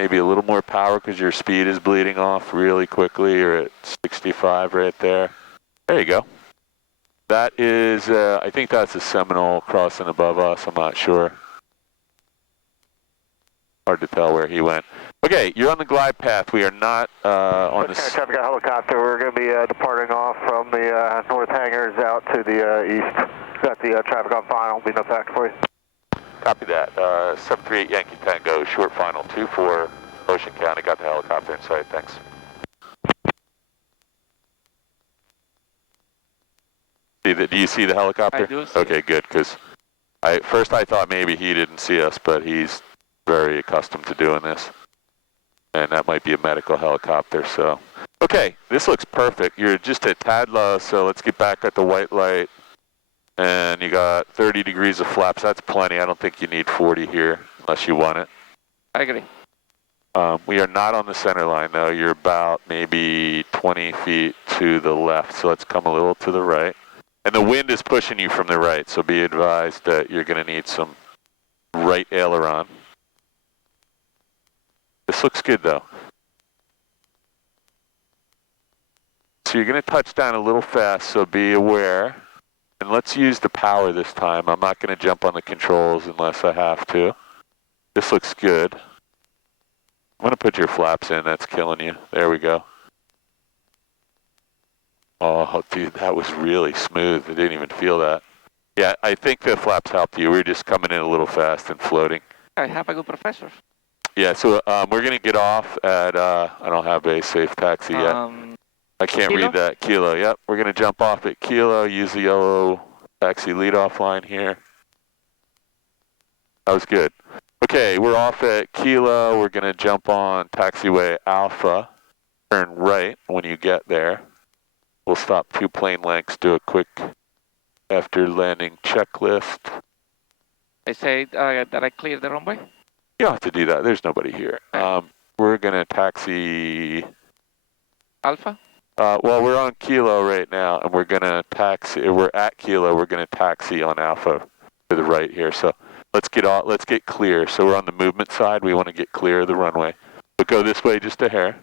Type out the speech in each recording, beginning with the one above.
maybe a little more power because your speed is bleeding off really quickly. You're at 65 right there. There you go. That is, I think that's a Seminole crossing above us. I'm not sure. Hard to tell where he went. Okay, you're on the glide path. We are not on the... Traffic helicopter. We're going to be departing off from the north hangars out to the east. Got the traffic on final. Be no fact for you. Copy that. 738 Yankee Tango, short final 24, Ocean County. Got the helicopter in sight. Thanks. Do you see the helicopter? I do see okay, good, because first I thought maybe he didn't see us, but he's very accustomed to doing this. And that might be a medical helicopter, so. Okay, this looks perfect. You're just a tad low, so let's get back at the white light. And you got 30 degrees of flaps. That's plenty. I don't think you need 40 here unless you want it. I agree. We are not on the center line, though. You're about maybe 20 feet to the left, so let's come a little to the right. And the wind is pushing you from the right, so be advised that you're going to need some right aileron. This looks good, though. So you're going to touch down a little fast, so be aware. And let's use the power this time. I'm not going to jump on the controls unless I have to. This looks good. I'm going to put your flaps in. That's killing you. There we go. Oh, dude, that was really smooth. I didn't even feel that. Yeah, I think the flaps helped you. We were just coming in a little fast and floating. I have a good professor. Yeah, so we're going to get off at, I don't have a safe taxi yet. I can't Kilo? read that. Kilo, yep. We're going to jump off at Kilo, use the yellow taxi leadoff line here. That was good. Okay, we're off at Kilo. We're going to jump on taxiway Alpha. Turn right when you get there. We'll stop 2 plane lengths, do a quick after landing checklist. I say that I cleared the runway? You don't have to do that. There's nobody here. We're going to taxi... Alpha? Well, we're on Kilo right now, and we're going to taxi. We're at Kilo. We're going to taxi on Alpha to the right here. So let's get clear. So we're on the movement side. We want to get clear of the runway. But go this way just a hair.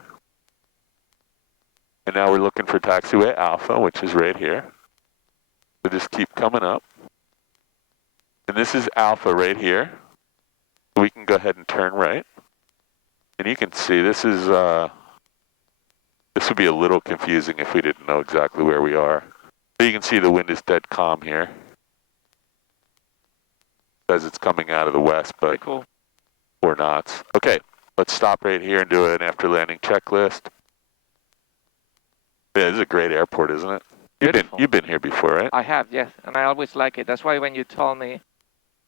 And now we're looking for taxiway Alpha, which is right here. So just keep coming up. And this is Alpha right here. So we can go ahead and turn right. And you can see this is... This would be a little confusing if we didn't know exactly where we are. So you can see the wind is dead calm here. It says it's coming out of the west, but cool. 4 knots. Okay, let's stop right here and do an after landing checklist. Yeah, this is a great airport, isn't it? You've been here before, right? I have, yes, and I always like it. That's why when you told me...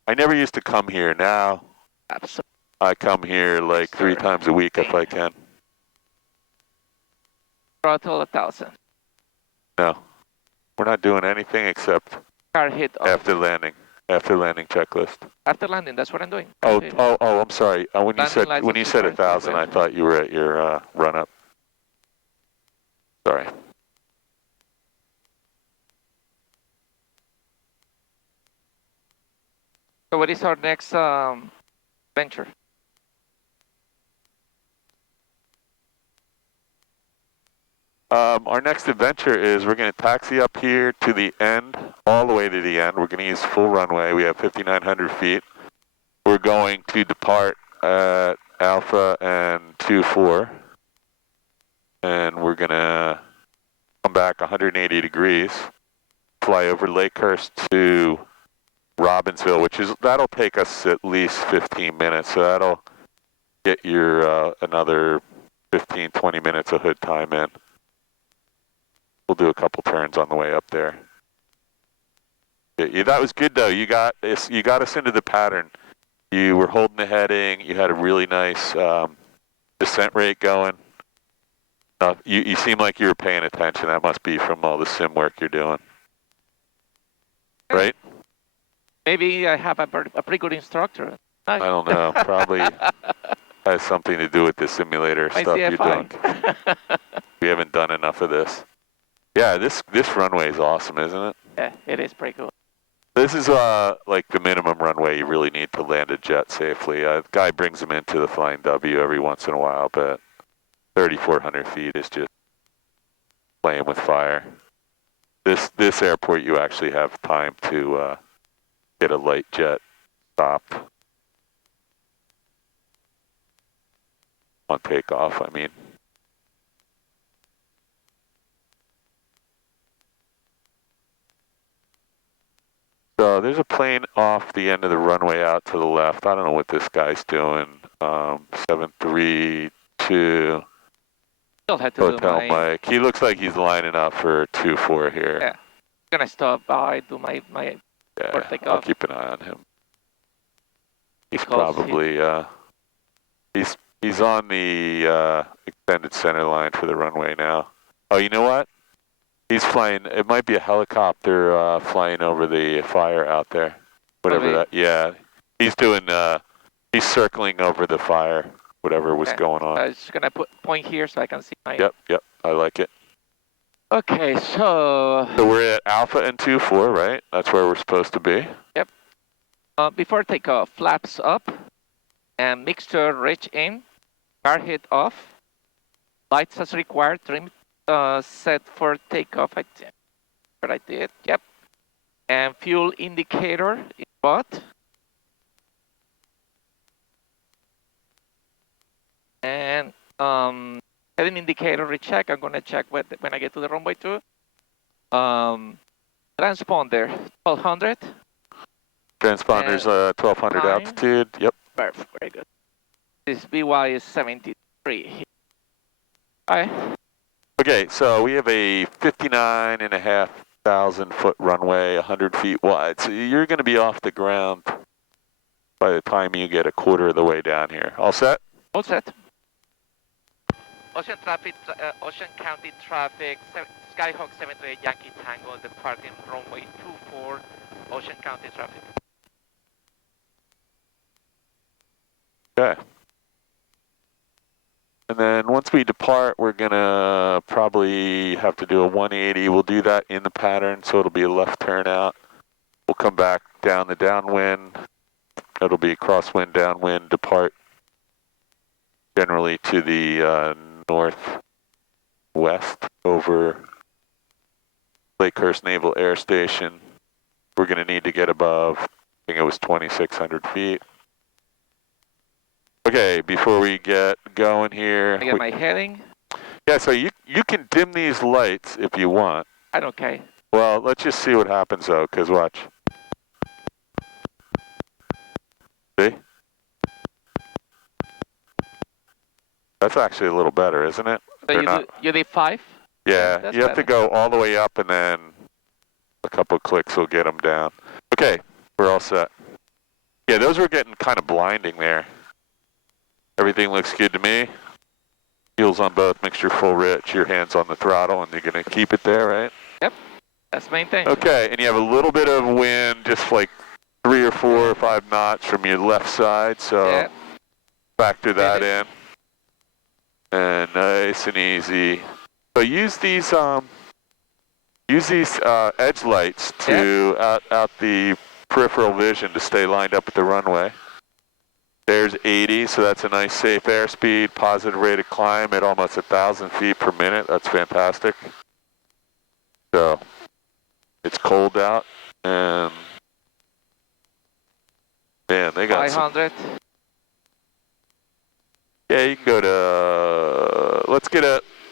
I never used to come here. Now Absolutely. I come here like 3 times a week if I can. Throttle 1,000. No, we're not doing anything except Car hit. after landing checklist. After landing, that's what I'm doing. Oh, I'm sorry. When you said 1,000, I thought you were at your run up. Sorry. So what is our next venture? Our next adventure is we're going to taxi up here to the end, all the way to the end. We're going to use full runway. We have 5,900 feet. We're going to depart at Alpha and 24. And we're going to come back 180 degrees, fly over Lakehurst to Robbinsville, that'll take us at least 15 minutes. So that'll get your another 15, 20 minutes of hood time in. We'll do a couple turns on the way up there. Yeah, that was good though. You got us into the pattern. You were holding the heading. You had a really nice descent rate going. You seem like you were paying attention. That must be from all the sim work you're doing, right? Maybe I have a pretty good instructor. I don't know. Probably has something to do with the simulator stuff you're doing. We haven't done enough of this. Yeah, this runway is awesome, isn't it? Yeah, it is pretty cool. This is like the minimum runway you really need to land a jet safely. The guy brings them into the Flying W every once in a while, but 3,400 feet is just playing with fire. This airport, you actually have time to get a light jet stopped on takeoff, I mean. So there's a plane off the end of the runway out to the left. I don't know what this guy's doing. 732 Still had to Hotel do Mike. He looks like he's lining up for 2-4 here. Yeah. Gonna stop by, do my Yeah, takeoff. I'll keep an eye on him. He's Because probably he's on the extended center line for the runway now. Oh, you know what? He's flying. It might be a helicopter flying over the fire out there. Whatever that. Yeah, he's doing. He's circling over the fire. Whatever was going on. I'm just gonna point here so I can see my. Yep. I like it. Okay, so we're at Alpha and 2-4, right? That's where we're supposed to be. Yep. Before takeoff, flaps up, and mixture reach in, car head off, lights as required, trim set for takeoff. I think what I did. Yep. And fuel indicator is bought. And heading indicator recheck. I'm gonna check when I get to the runway 2. Transponder 1200. Transponder's 1200 altitude. Yep. Perfect. Very good. This BY is 73. Alright. Okay, so we have a 59,500 foot runway, 100 feet wide. So you're going to be off the ground by the time you get a quarter of the way down here. All set? All set. Ocean traffic, Ocean County traffic, Skyhawk 728 Yankee Tango departing runway 24, Ocean County traffic. Okay. And then once we depart, we're gonna probably have to do a 180. We'll do that in the pattern, so it'll be a left turn out. We'll come back down the downwind. It'll be crosswind, downwind, depart generally to the northwest over Lakehurst Naval Air Station. We're gonna need to get above, I think it was 2,600 feet. Okay, before we get going here. I get my heading. Yeah, so you can dim these lights if you want. I don't care. Well, let's just see what happens though, because watch. See? That's actually a little better, isn't it? So you did 5? Yeah, That's you have to go all the way up and then a couple of clicks will get them down. Okay, we're all set. Yeah, those were getting kind of blinding there. Everything looks good to me. Fuel's on both, mixture full rich, your hand's on the throttle and you're gonna keep it there, right? Yep, that's the main thing. Okay, and you have a little bit of wind, just like 3 or 4 or 5 knots from your left side, so factor that in. And nice and easy. So use these edge lights to out the peripheral vision to stay lined up at the runway. There's 80, so that's a nice safe airspeed, positive rate of climb at almost 1,000 feet per minute. That's fantastic. So it's cold out, and man, they got 500. Yeah, you can go to, let's get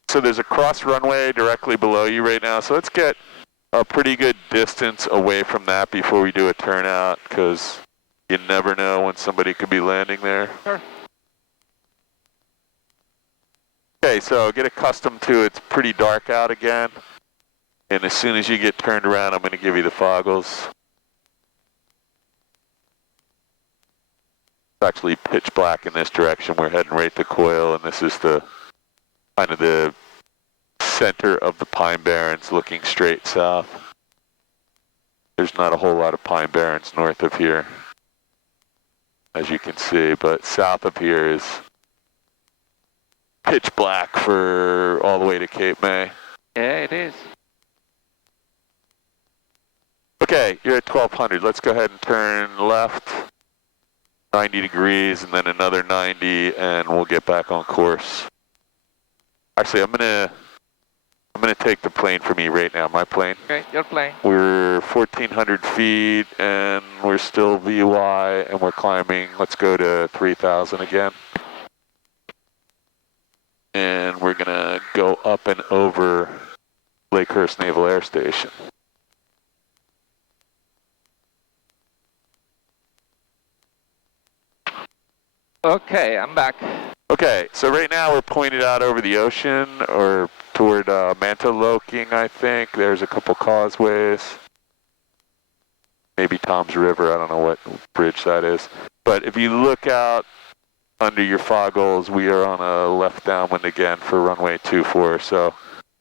so there's a cross runway directly below you right now, so let's get a pretty good distance away from that before we do a turnout, because you never know when somebody could be landing there. Sure. Okay, so get accustomed to it's pretty dark out again, and as soon as you get turned around, I'm going to give you the foggles. It's actually pitch black in this direction. We're heading right to Coyle, and this is the kind of the center of the Pine Barrens looking straight south. There's not a whole lot of Pine Barrens north of here, as you can see, but south of here is pitch black for all the way to Cape May. Yeah, it is. Okay, you're at 1200. Let's go ahead and turn left 90 degrees and then another 90 and we'll get back on course. Actually, I'm gonna take the plane for me right now, my plane. Okay, your plane. We're 1400 feet and we're still VY and we're climbing. Let's go to 3000 again. And we're gonna go up and over Lakehurst Naval Air Station. Okay, I'm back. Okay, so right now we're pointed out over the ocean or toward Mantoloking, I think. There's a couple causeways. Maybe Tom's River, I don't know what bridge that is. But if you look out under your foggles, we are on a left downwind again for runway 24. So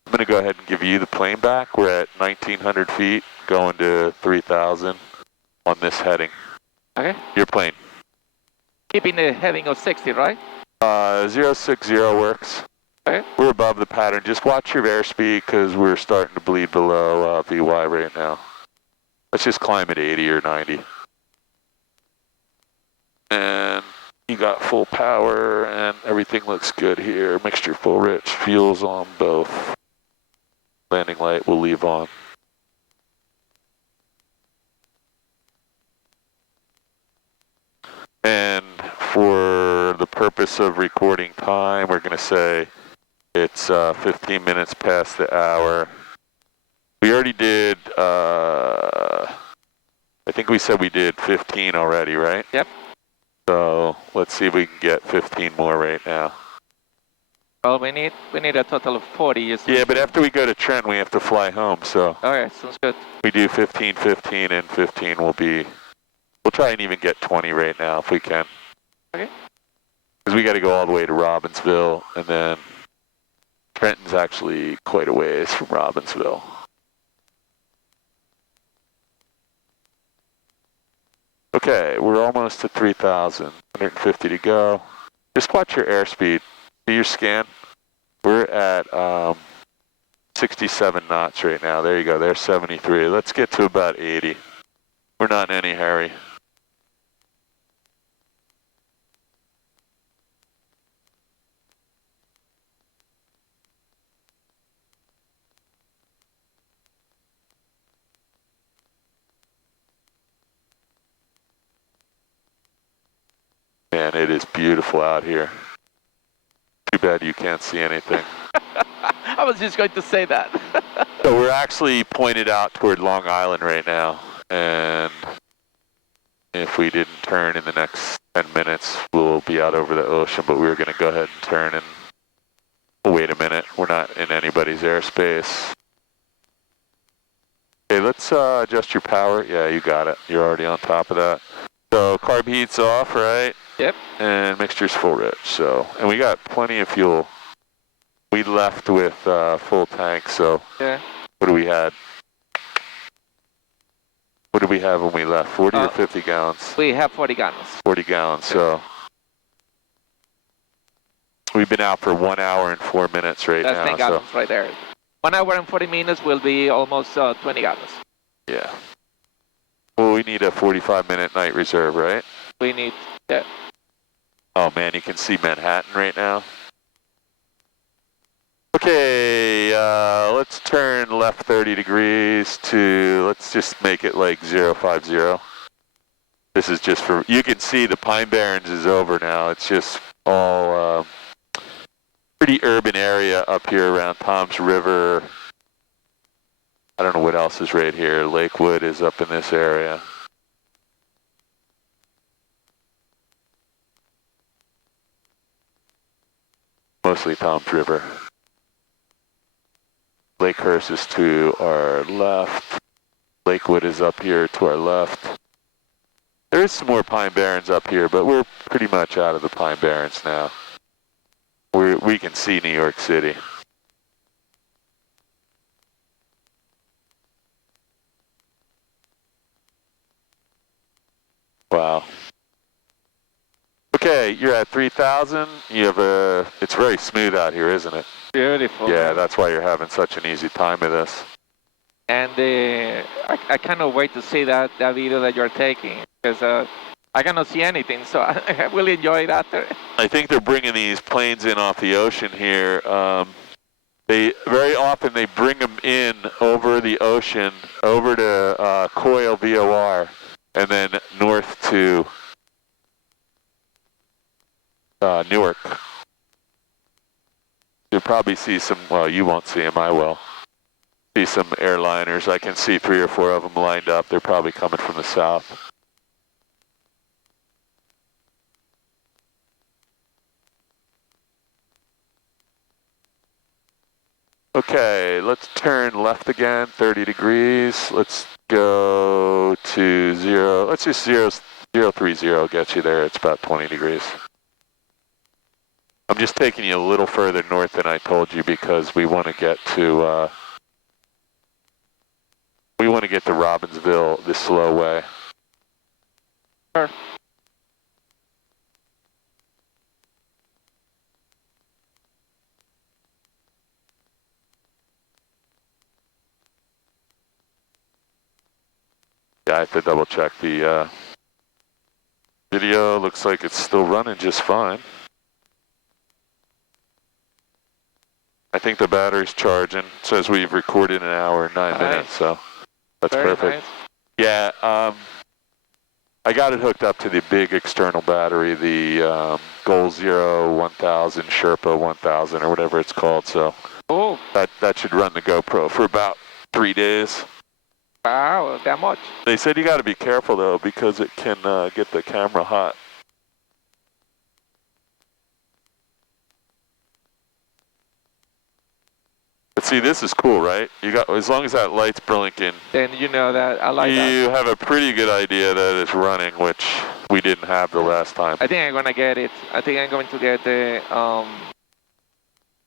I'm going to go ahead and give you the plane back. We're at 1900 feet going to 3000 on this heading. Okay. Your plane. Keeping the heading of 60, right? 060 works. Okay. We're above the pattern. Just watch your airspeed because we're starting to bleed below VY right now. Let's just climb at 80 or 90. And you got full power and everything looks good here. Mixture full rich, fuels on both. Landing light will leave on. And for the purpose of recording time, we're going to say it's 15 minutes past the hour. We already did, I think we said we did 15 already, right? Yep. So let's see if we can get 15 more right now. Well, we need a total of 40. Yeah, but after we go to Trent, we have to fly home, so. Okay, sounds good. We do 15, 15, and 15 will be, we'll try and even get 20 right now if we can. Okay. Because we got to go all the way to Robbinsville, and then Trenton's actually quite a ways from Robbinsville. Okay, we're almost at 3,000, 150 to go. Just watch your airspeed. See your scan? We're at 67 knots right now. There you go, there's 73. Let's get to about 80. We're not in any hurry. Man, it is beautiful out here. Too bad you can't see anything. I was just going to say that. So we're actually pointed out toward Long Island right now, and if we didn't turn in the next 10 minutes, we'll be out over the ocean, but we were going to go ahead and turn and wait a minute. We're not in anybody's airspace. Okay, let's adjust your power. Yeah, you got it. You're already on top of that. So carb heat's off, right? Yep. And mixture's full rich, so. And we got plenty of fuel. We left with full tank, so. Yeah. What do we had? What did we have when we left? 40 or 50 gallons? We have 40 gallons. 40 gallons, so. We've been out for 1 hour and 4 minutes right That's now. 10 gallons right there. 1 hour and 40 minutes will be almost 20 gallons. Yeah. Well, we need a 45-minute night reserve, right? We need, yeah. Oh man, you can see Manhattan right now. Okay, let's turn left 30 degrees to, let's just make it like 050. This is just for, you can see the Pine Barrens is over now. It's just all pretty urban area up here around Tom's River. I don't know what else is right here. Lakewood is up in this area. Mostly Tom's River. Lakehurst is to our left. Lakewood is up here to our left. There is some more Pine Barrens up here, but we're pretty much out of the Pine Barrens now. We can see New York City. Wow. Okay, you're at 3,000. You have a, it's very smooth out here, isn't it? Beautiful. Yeah, that's why you're having such an easy time with this. And I cannot wait to see that video that you're taking, because I cannot see anything, so I will enjoy it after. I think they're bringing these planes in off the ocean here. They very often they bring them in over the ocean, over to Coyle VOR, and then north to Newark. You'll probably see some, well, you won't see them, I will. See some airliners. I can see 3 or 4 of them lined up. They're probably coming from the south. Okay, let's turn left again, 30 degrees. Let's go to 0. Let's just 030 get you there. It's about 20 degrees. I'm just taking you a little further north than I told you because we want to get to Robbinsville the slow way. Sure. Yeah, I have to double check the video. Looks like it's still running just fine. I think the battery's charging. It says we've recorded an hour and 9 minutes, so that's very perfect. Nice. Yeah, I got it hooked up to the big external battery, the Goal Zero 1000, Sherpa 1000, or whatever it's called. So that should run the GoPro for about 3 days. Wow, that much. They said you got to be careful though because it can get the camera hot. But see, this is cool, right? You got, as long as that light's blinking, then you know that I like that. You have a pretty good idea that it's running, which we didn't have the last time. I think I'm gonna get it. I think I'm going to get the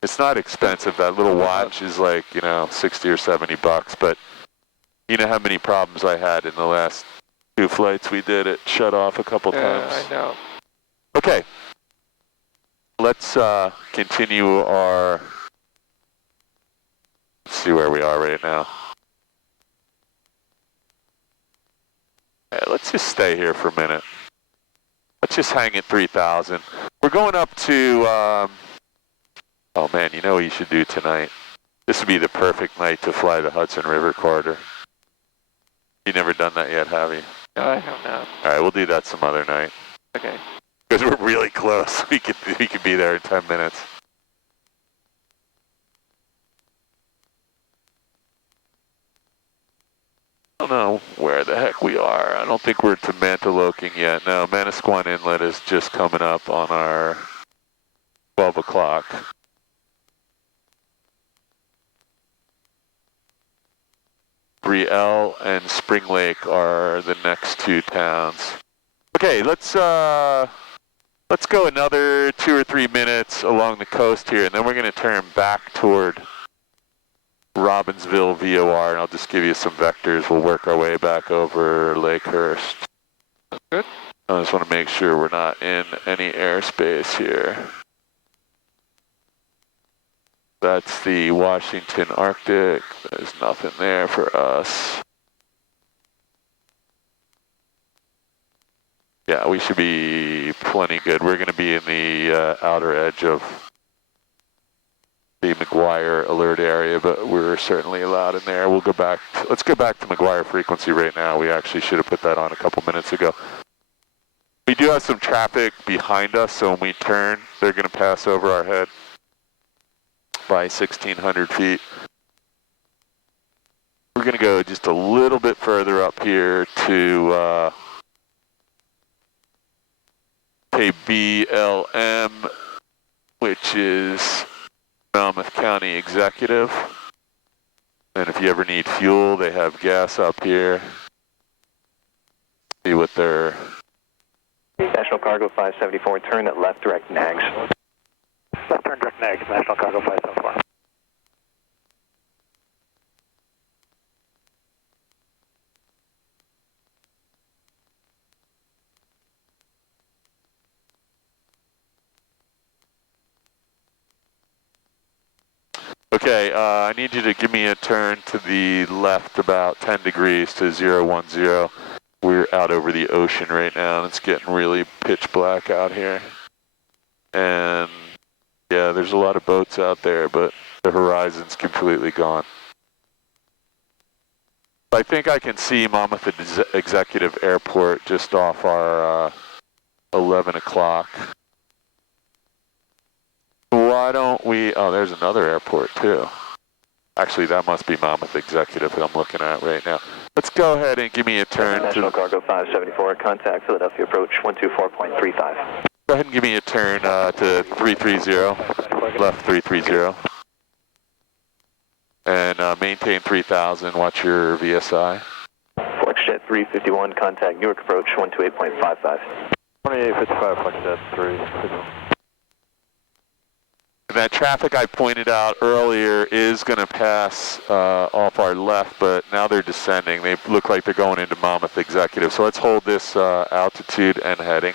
It's not expensive. That little watch is like, you know, 60 or 70 bucks, but you know how many problems I had in the last 2 flights we did. It shut off a couple times. I know. Okay. Let's continue our... Let's see where we are right now. Yeah, let's just stay here for a minute. Let's just hang at 3,000. We're going up to... oh man, you know what you should do tonight? This would be the perfect night to fly the Hudson River corridor. You've never done that yet, have you? No, I have not. All right, we'll do that some other night. Okay. Because we're really close. We could be there in 10 minutes. I don't know where the heck we are. I don't think we're to Mantoloking yet. No, Manasquan Inlet is just coming up on our 12 o'clock. Brielle and Spring Lake are the next 2 towns. Okay, let's go another 2 or 3 minutes along the coast here, and then we're going to turn back toward Robbinsville VOR, and I'll just give you some vectors. We'll work our way back over Lakehurst. Good. I just want to make sure we're not in any airspace here. That's the Washington Arctic. There's nothing there for us. Yeah, we should be plenty good. We're going to be in the outer edge of the McGuire alert area, but we're certainly allowed in there. We'll go back. Let's go back to McGuire frequency right now. We actually should have put that on a couple minutes ago. We do have some traffic behind us, so when we turn, they're going to pass over our head by 1,600 feet. We're going to go just a little bit further up here to KBLM, which is Falmouth County Executive. And if you ever need fuel, they have gas up here. See what they're... National Cargo 574, turn at left direct nags. Left turn direct nags, National Cargo 574. Okay, I need you to give me a turn to the left about 10 degrees to 010. We're out over the ocean right now, and it's getting really pitch black out here. And yeah, there's a lot of boats out there, but the horizon's completely gone. I think I can see Monmouth Executive Airport just off our 11 o'clock. Why don't we, oh, there's another airport too. Actually, that must be Monmouth Executive that I'm looking at right now. Let's go ahead and give me a turn National Cargo 574, contact Philadelphia approach 124.35. Go ahead and give me a turn to 330, left 330. And maintain 3000, watch your VSI. FlexJet 351, contact Newark approach 128.55. 2855, FlexJet 351. And that traffic I pointed out earlier is going to pass off our left, but now they're descending. They look like they're going into Monmouth Executive. So let's hold this altitude and heading.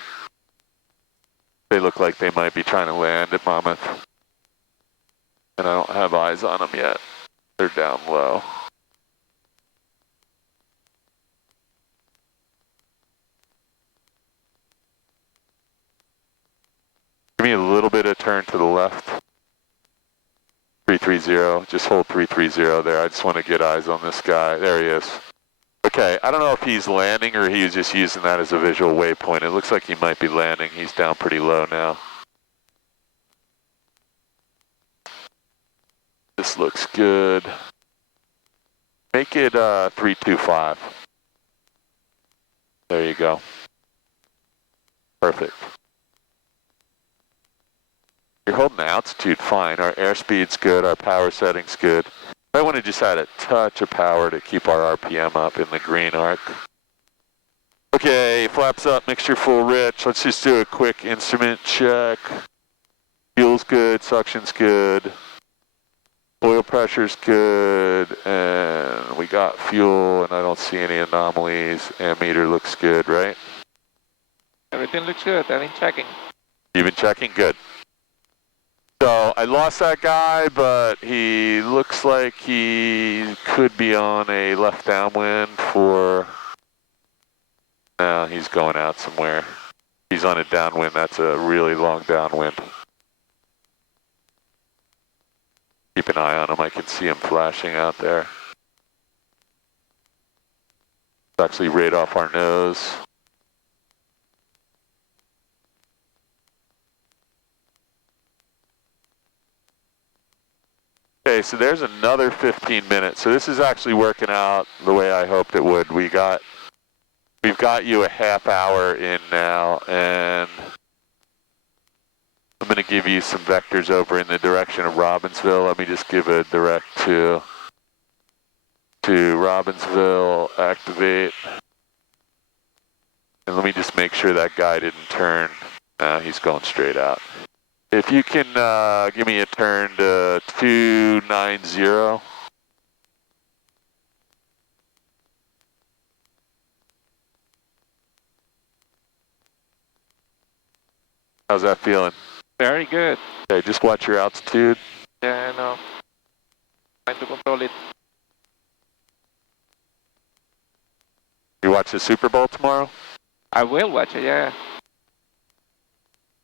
They look like they might be trying to land at Monmouth. And I don't have eyes on them yet. They're down low. Give me a little bit of turn to the left. 330, just hold 330 there. I just want to get eyes on this guy. There he is. Okay, I don't know if he's landing or he's just using that as a visual waypoint. It looks like he might be landing. He's down pretty low now. This looks good. Make it 325. There you go. Perfect. You're holding the altitude fine. Our airspeed's good, our power setting's good. I want to just add a touch of power to keep our RPM up in the green arc. Okay, flaps up, mixture full rich. Let's just do a quick instrument check. Fuel's good, suction's good. Oil pressure's good, and we got fuel, and I don't see any anomalies. Ammeter looks good, right? Everything looks good. I've been checking. You've been checking? Good. So I lost that guy, but he looks like he could be on a left downwind for... No, he's going out somewhere. He's on a downwind. That's a really long downwind. Keep an eye on him. I can see him flashing out there. It's actually right off our nose. Okay, so there's another 15 minutes. So this is actually working out the way I hoped it would. We've got you a half hour in now, and I'm going to give you some vectors over in the direction of Robbinsville. Let me just give a direct to Robbinsville, activate. And let me just make sure that guy didn't turn. He's going straight out. If you can give me a turn to 290. How's that feeling? Very good. Okay, just watch your altitude. Yeah, I know. Trying to control it. You watch the Super Bowl tomorrow? I will watch it, yeah.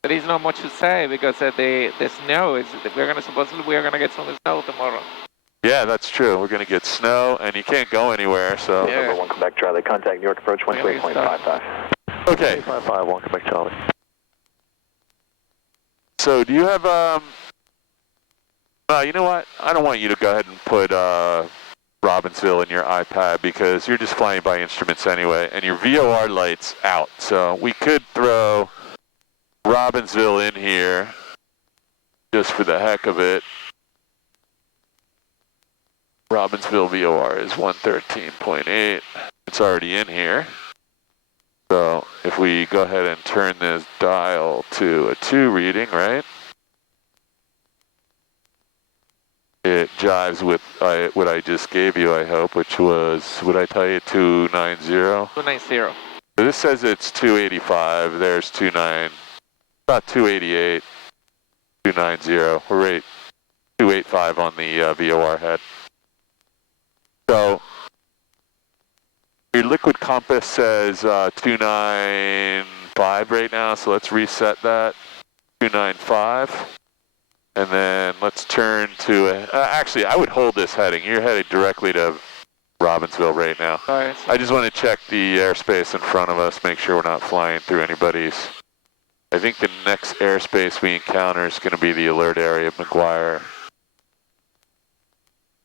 There is not much to say because the snow is. Supposedly we're gonna get some snow tomorrow. Yeah, that's true. We're gonna get snow, and you can't go anywhere. So. Yeah. Number 1 Quebec Charlie, contact New York approach 128.55. Okay. 55 1 Quebec Charlie. So do you have you know what? I don't want you to go ahead and put Robbinsville in your iPad because you're just flying by instruments anyway, and your VOR light's out. So we could throw Robbinsville in here just for the heck of it. Robbinsville VOR is 113.8. It's already in here. So if we go ahead and turn this dial to a 2 reading, right? It jives with what I just gave you, I hope, which was, would I tell you, 290? 290. So this says it's 285. There's 29, about 288, 290. We're right 285 on the VOR head. So your liquid compass says 295 right now, so let's reset that. 295. And then let's turn to, actually I would hold this heading. You're headed directly to Robbinsville right now. Right. I just want to check the airspace in front of us, make sure we're not flying through anybody's. I think the next airspace we encounter is going to be the alert area of McGuire.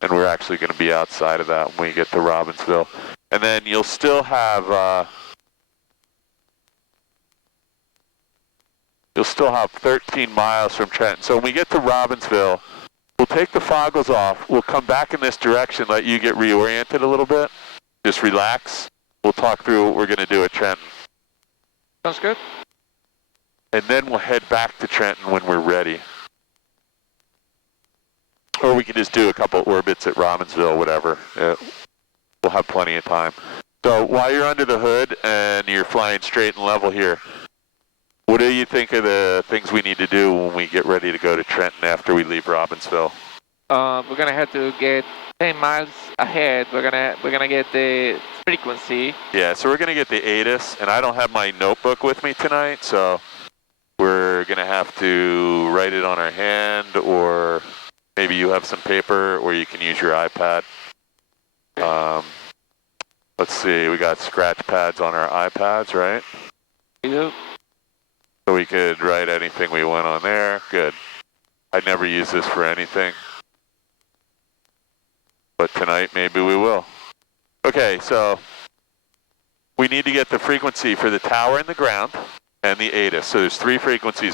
And we're actually going to be outside of that when we get to Robbinsville. And then you'll still have 13 miles from Trenton. So when we get to Robbinsville, we'll take the foggles off. We'll come back in this direction, let you get reoriented a little bit. Just relax. We'll talk through what we're going to do at Trenton. Sounds good. And then we'll head back to Trenton when we're ready. Or we can just do a couple orbits at Robbinsville, whatever. We'll have plenty of time. So while you're under the hood and you're flying straight and level here, what do you think of the things we need to do when we get ready to go to Trenton after we leave Robbinsville? We're gonna have to get 10 miles ahead. We're gonna get the frequency. Yeah, so we're gonna get the ATIS, and I don't have my notebook with me tonight, so we're gonna have to write it on our hand, or maybe you have some paper, or you can use your iPad. Let's see, we got scratch pads on our iPads, right? We do. So we could write anything we want on there. Good. I never use this for anything. But tonight, maybe we will. Okay, so we need to get the frequency for the tower and the ground and the ATIS. So there's 3 frequencies we